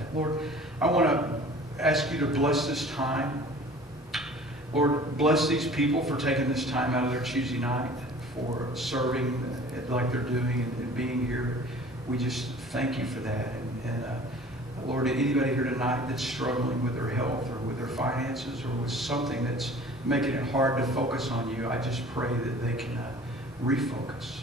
that. Lord, I want to ask you to bless this time. Lord, bless these people for taking this time out of their Tuesday night, for serving like they're doing and being here. We just thank you for that. And Lord, anybody here tonight that's struggling with their health or with their finances or with something that's making it hard to focus on you, I just pray that they can refocus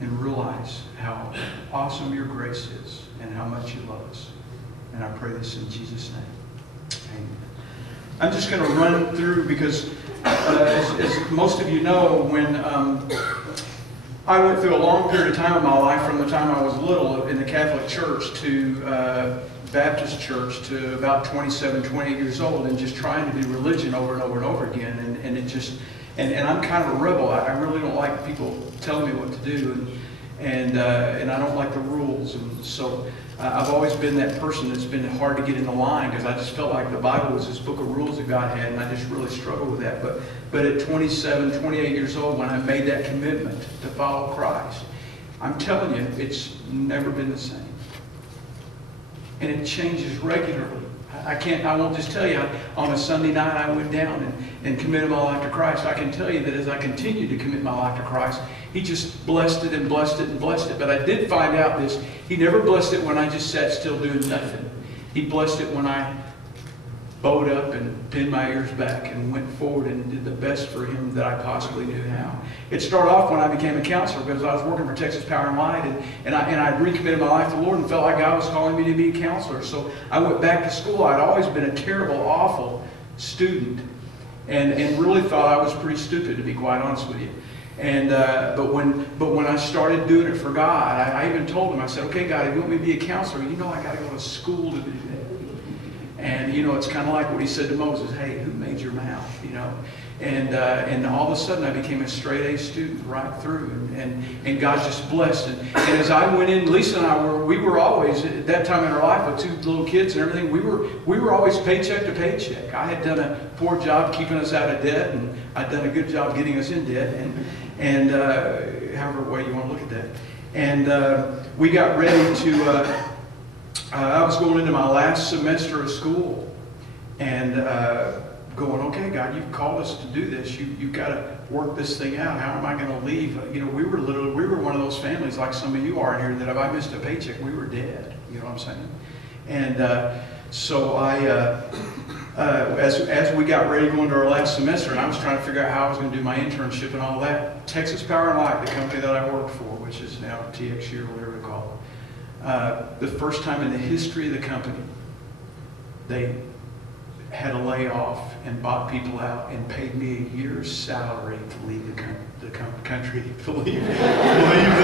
and realize how awesome your grace is and how much you love us. And I pray this in Jesus' name. Amen. I'm just going to run through because, as most of you know, when I went through a long period of time in my life, from the time I was little in the Catholic Church to Baptist Church to about 27, 28 years old, and just trying to do religion over and over and over again. And it just, and I'm kind of a rebel. I really don't like people telling me what to do, and I don't like the rules. And so I've always been that person that's been hard to get in the line, because I just felt like the Bible was this book of rules that God had, and I just really struggled with that. But at 27, 28 years old, when I made that commitment to follow Christ, I'm telling you, it's never been the same. And it changes regularly. I won't just tell you, on a Sunday night I went down and committed my life to Christ. I can tell you that as I continued to commit my life to Christ, He just blessed it and blessed it and blessed it. But I did find out this: He never blessed it when I just sat still doing nothing. He blessed it when I bowed up and pinned my ears back and went forward and did the best for Him that I possibly knew how. It started off when I became a counselor, because I was working for Texas Power and Light, and I recommitted my life to the Lord and felt like God was calling me to be a counselor. So I went back to school. I'd always been a terrible, awful student, and really thought I was pretty stupid, to be quite honest with you. And but when I started doing it for God, I even told Him, I said, okay, God, if you want me to be a counselor, you know I got to go to school to do that. And, you know, it's kind of like what He said to Moses: hey, who made your mouth? You know, and all of a sudden I became a straight A student right through, and God just blessed. And as I went in, Lisa and I we were always, at that time in our life with 2 little kids and everything, we were always paycheck to paycheck. I had done a poor job keeping us out of debt, and I'd done a good job getting us in debt, and however way you want to look at that. And we got ready to. I was going into my last semester of school, and going, okay, God, you've called us to do this. You've got to work this thing out. How am I going to leave? You know, we were one of those families like some of you are in here, that if I missed a paycheck, we were dead. You know what I'm saying? And so as we got ready to go into our last semester, and I was trying to figure out how I was going to do my internship and all that, Texas Power and Light, the company that I worked for, which is now TXU or whatever they call it, the first time in the history of the company, they had a layoff and bought people out and paid me a year's salary to leave the country. Believe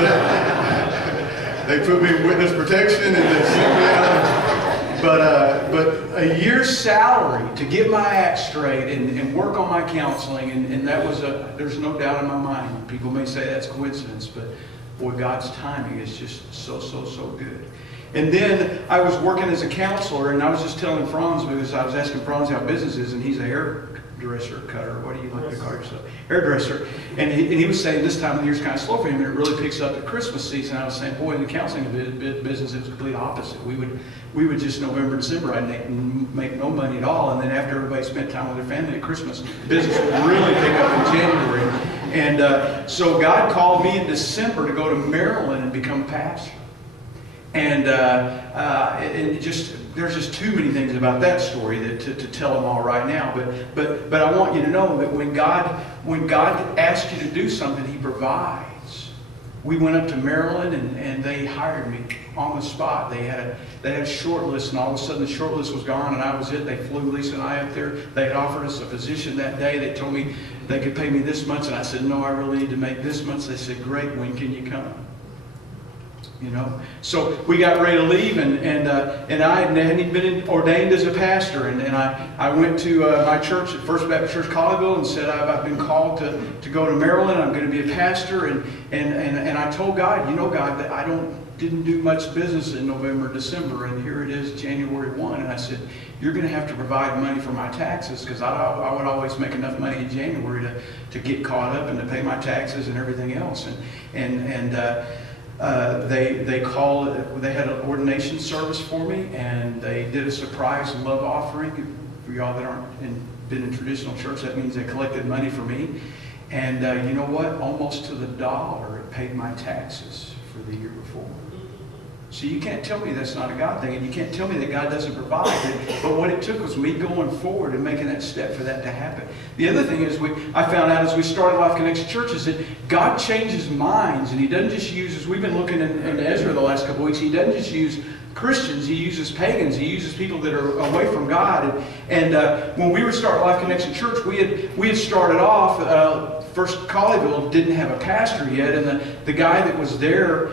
that. They put me in witness protection and they sent me out. But a year's salary to get my act straight and work on my counseling, and that was there's no doubt in my mind. People may say that's coincidence, but boy, God's timing is just so good. And then I was working as a counselor, and I was just telling Franz, because I was asking Franz how business is, and he's a hairdresser, cutter, what do you like to call yourself? Hairdresser. And he was saying this time of the year is kind of slow for him, and it really picks up at Christmas season. I was saying, boy, in the counseling business, it was the complete opposite. We would just November, December, I'd make no money at all, and then after everybody spent time with their family at Christmas, business would really pick up in January. And so God called me in December to go to Maryland and become a pastor. And there's just too many things about that story to tell them all right now. But I want you to know that when God asks you to do something, He provides. We went up to Maryland, and they hired me on the spot. They had a short list, and all of a sudden the short list was gone, and I was it. They flew Lisa and I up there. They had offered us a position that day. They told me they could pay me this much, and I said, no, I really need to make this much. They said, great, when can you come? You know, so we got ready to leave, and I hadn't been ordained as a pastor, and I went to my church at First Baptist Church, Colleyville, and said I've been called to go to Maryland. I'm going to be a pastor, and I told God, you know, God, that I didn't do much business in November, December, and here it is, January 1, and I said, you're going to have to provide money for my taxes, because I would always make enough money in January to get caught up and to pay my taxes and everything else, they had an ordination service for me, and they did a surprise love offering. For y'all that been in traditional church, that means they collected money for me. And you know what? Almost to the dollar, it paid my taxes for the year before. So you can't tell me that's not a God thing, and you can't tell me that God doesn't provide. But what it took was me going forward and making that step for that to happen. The other thing is, I found out as we started Life Connection Church, is that God changes minds, and He doesn't just use, as we've been looking in Ezra the last couple of weeks, He doesn't just use Christians, He uses pagans, He uses people that are away from God. And when we were starting Life Connection Church, we had started off, first Colleyville didn't have a pastor yet, and the guy that was there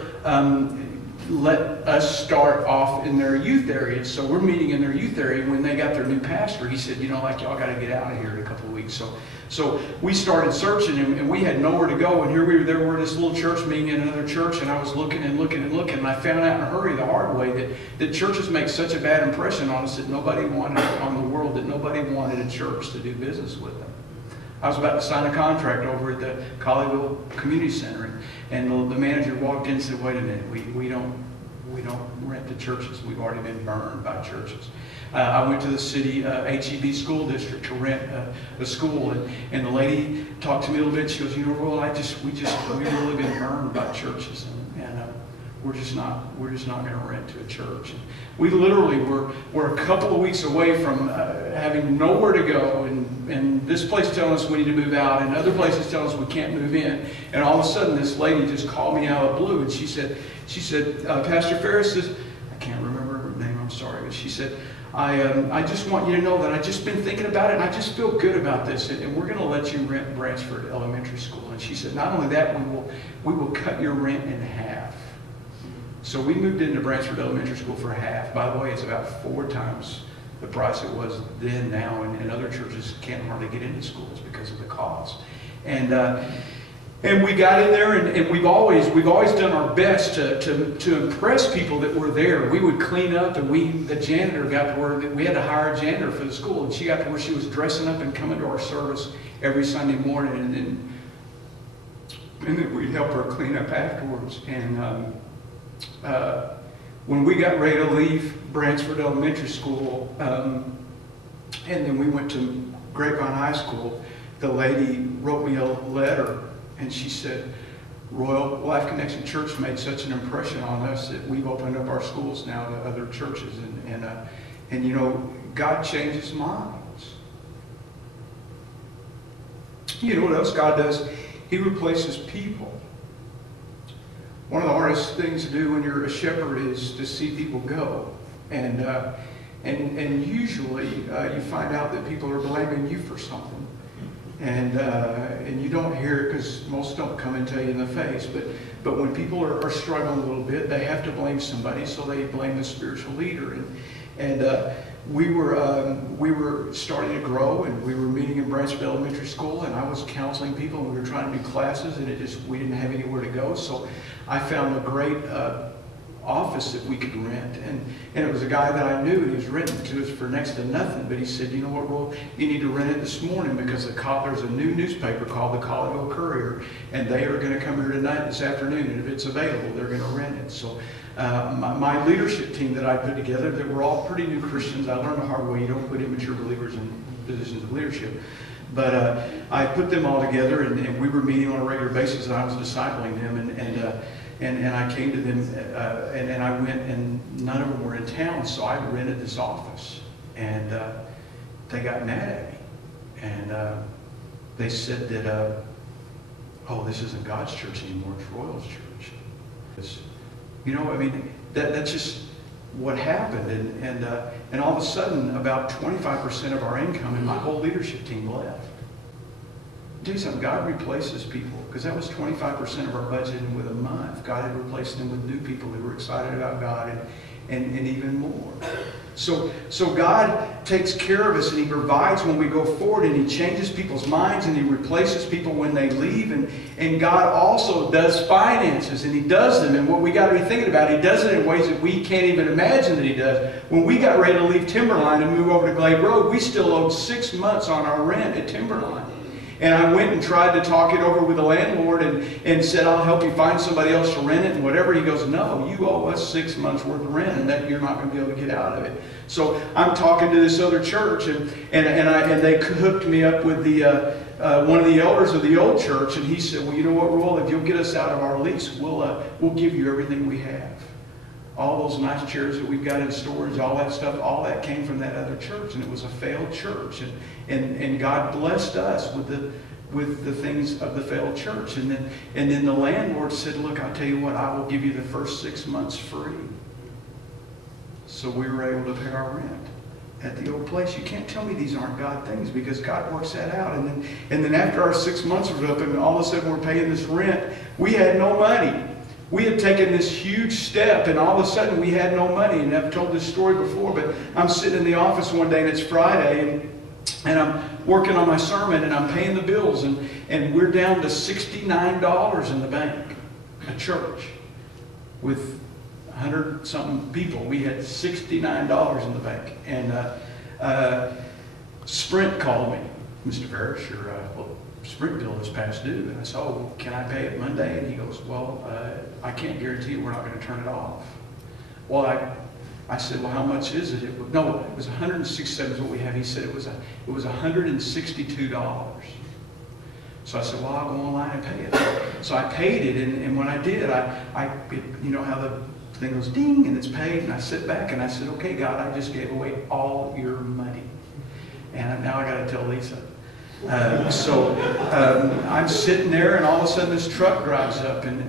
let us start off in their youth area. So we're meeting in their youth area. When they got their new pastor, he said, y'all got to get out of here in a couple of weeks. So we started searching, and we had nowhere to go. And here we were in this little church meeting in another church, and I was looking and looking and looking, and I found out in a hurry the hard way that churches make such a bad impression on us that nobody wanted a church to do business with them. I was about to sign a contract over at the Colleyville Community Center, and the manager walked in and said, "Wait a minute, we don't rent to churches. We've already been burned by churches." I went to the city HEB school district to rent a school, and the lady talked to me a little bit. She goes, "Royal, we've really been burned by churches, and we're just not going to rent to a church." And we literally were a couple of weeks away from having nowhere to go, and this place telling us we need to move out, and other places telling us we can't move in. And all of a sudden, this lady just called me out of the blue, and she said, "Pastor Farris says," I can't remember her name, I'm sorry, but she said, I just want you to know that I've just been thinking about it, and I just feel good about this, and we're going to let you rent Branchford Elementary School." And she said, "Not only that, we will cut your rent in half." So we moved into Branchford Elementary School for half. By the way, it's about 4 times the price it was then now, and other churches can't hardly get into schools because of the cost. And we got in there, and we've always done our best to impress people that were there. We would clean up, and the janitor got to where we had to hire a janitor for the school, and she got to where she was dressing up and coming to our service every Sunday morning, and then we'd help her clean up afterwards. And when we got ready to leave Branchford Elementary School, and then we went to Grapevine High School, the lady wrote me a letter, and she said, "Royal, Life Connection Church made such an impression on us that we've opened up our schools now to other churches, and God changes minds." You know what else God does? He replaces people. One of the hardest things to do when you're a shepherd is to see people go, and usually you find out that people are blaming you for something, and you don't hear it because most don't come and tell you in the face. But when people are struggling a little bit, they have to blame somebody, so they blame the spiritual leader. And we were starting to grow, and we were meeting in Branchford Elementary School, and I was counseling people, and we were trying to do classes, and we didn't have anywhere to go. So I found a great office that we could rent, and it was a guy that I knew, and he was renting to us for next to nothing. But he said, "You know what, Roy, you need to rent it this morning because there's a new newspaper called the Colleyville Courier, and they are going to come here tonight, this afternoon, and if it's available, they're going to rent it." So my leadership team that I put together, that were all pretty new Christians. I learned the hard way, you don't put immature believers in positions of leadership. But I put them all together, and we were meeting on a regular basis, and I was discipling them, and I came to them, and I went, and none of them were in town, so I rented this office, and they got mad at me, and they said that, "Oh, this isn't God's church anymore, it's Royal's church." That's just what happened, and all of a sudden, about 25% of our income and my whole leadership team left. I'll tell you something, God replaces people, because that was 25% of our budget, and with a month, God had replaced them with new people who were excited about God and even more. So God takes care of us, and He provides when we go forward, and He changes people's minds, and He replaces people when they leave, and God also does finances, and He does them. And what we got to be thinking about, He does it in ways that we can't even imagine that He does. When we got ready to leave Timberline and move over to Glade Road, we still owed 6 months on our rent at Timberline. And I went and tried to talk it over with the landlord and said, I'll help you find somebody else to rent it and whatever. He goes, no, you owe us 6 months worth of rent and that you're not going to be able to get out of it. So I'm talking to this other church and they hooked me up with the one of the elders of the old church, and he said, well, you know what, Royal, if you'll get us out of our lease, we'll give you everything we have. All those nice chairs that we've got in storage, all that stuff, all that came from that other church, and it was a failed church. And God blessed us with the things of the failed church. And then the landlord said, look, I'll tell you what, I will give you the first 6 months free. So we were able to pay our rent at the old place. You can't tell me these aren't God things, because God works that out. And then after our 6 months was up and all of a sudden we're paying this rent, we had no money. We had taken this huge step and all of a sudden we had no money. And I've told this story before, but I'm sitting in the office one day and it's Friday and I'm working on my sermon and I'm paying the bills and we're down to $69 in the bank, a church with 100-something people. We had $69 in the bank. And Sprint called me. Mr. Farris, your Sprint bill is past due. And I said, oh, well, can I pay it Monday? And he goes, well, I can't guarantee you we're not going to turn it off. Well, I said, well, how much is it? No, it was $167 is what we have. He said it was $162. So I said, well, I'll go online and pay it. So I paid it, and when I did, you know how the thing goes ding and it's paid, and I sit back and I said, okay, God, I just gave away all your money. And now I got to tell Lisa. I'm sitting there and all of a sudden this truck drives up and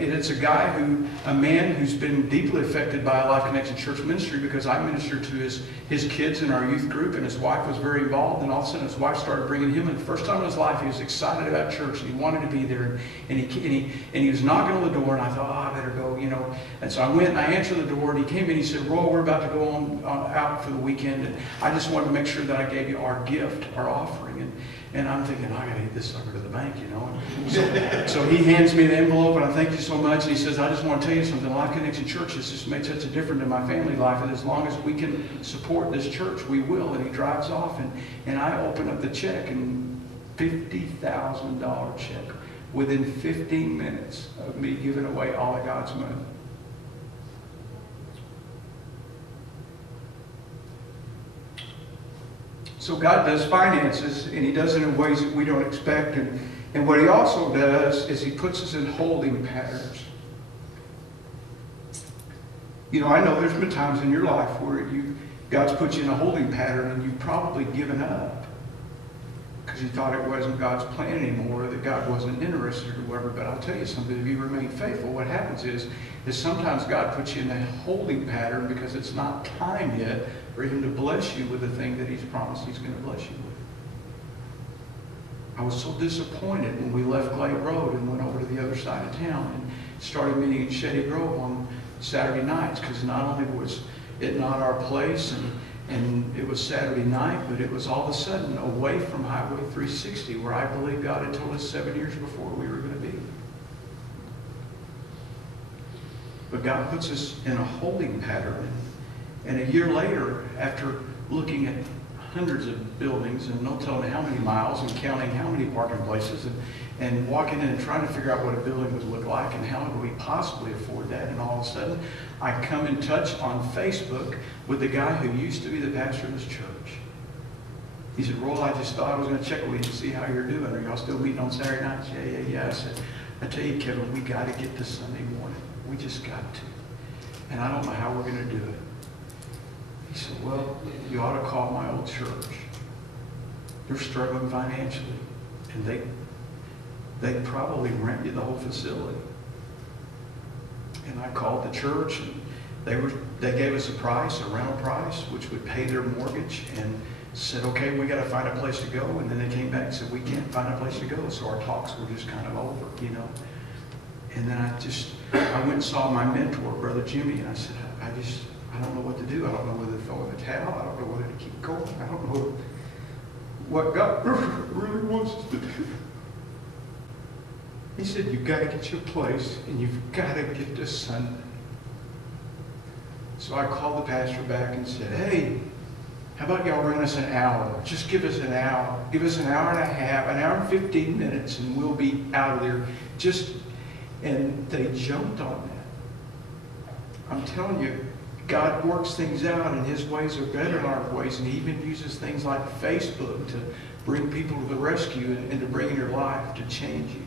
it's a man who's been deeply affected by a Life Connection Church ministry, because I ministered to his kids in our youth group, and his wife was very involved, and all of a sudden his wife started bringing him in. The first time in his life he was excited about church and he wanted to be there, and he was knocking on the door, and I thought, oh, I better go, you know. And so I went and I answered the door, and he came in and he said, Roy, we're about to go out for the weekend, and I just wanted to make sure that I gave you our gift, our offering. And I'm thinking, I got to get this sucker to the bank, you know. So he hands me the envelope, and I thank you so much. And he says, I just want to tell you something. Life Connection Church has just made such a difference in my family life, and as long as we can support this church, we will. And he drives off, and I open up the check, and $50,000 check within 15 minutes of me giving away all of God's money. So God does finances, and he does it in ways that we don't expect. And what he also does is he puts us in holding patterns. You know, I know there's been times in your life where God's put you in a holding pattern and you've probably given up because you thought it wasn't God's plan anymore, or that God wasn't interested or whatever. But I'll tell you something, if you remain faithful, what happens is sometimes God puts you in a holding pattern because it's not time yet for him to bless you with the thing that he's promised he's going to bless you with. I was so disappointed when we left Glade Road and went over to the other side of town and started meeting in Shady Grove on Saturday nights, because not only was it not our place and it was Saturday night, but it was all of a sudden away from Highway 360, where I believe God had told us 7 years before we were going to be. But God puts us in a holding pattern. And a year later, after looking at hundreds of buildings and no telling how many miles and counting how many parking places and walking in and trying to figure out what a building would look like and how would we possibly afford that, and all of a sudden I come in touch on Facebook with the guy who used to be the pastor of this church. He said, Roy, I just thought I was going to check with you to see how you're doing. Are y'all still meeting on Saturday nights? Yeah. I said, I tell you, Kevin, we got to get to Sunday morning. We just got to. And I don't know how we're going to do it. He said, well, you ought to call my old church. They're struggling financially, and they'd probably rent you the whole facility. And I called the church, and they gave us a rental price, which would pay their mortgage, and said, okay, we got to find a place to go. And then they came back and said, we can't find a place to go. So our talks were just kind of over, you know. And then I went and saw my mentor, Brother Jimmy, and I said, I don't know what to do. I don't know whether to throw in the towel. I don't know whether to keep going. I don't know what God really wants us to do. He said, you've got to get your place, and you've got to get to Sunday. So I called the pastor back and said, hey, How about y'all run us an hour? Just give us an hour. Give us an hour and a half, an hour and 15 minutes, and we'll be out of there. And they jumped on that. I'm telling you, God works things out, and His ways are better than our ways, and He even uses things like Facebook to bring people to the rescue and to bring in your life to change you.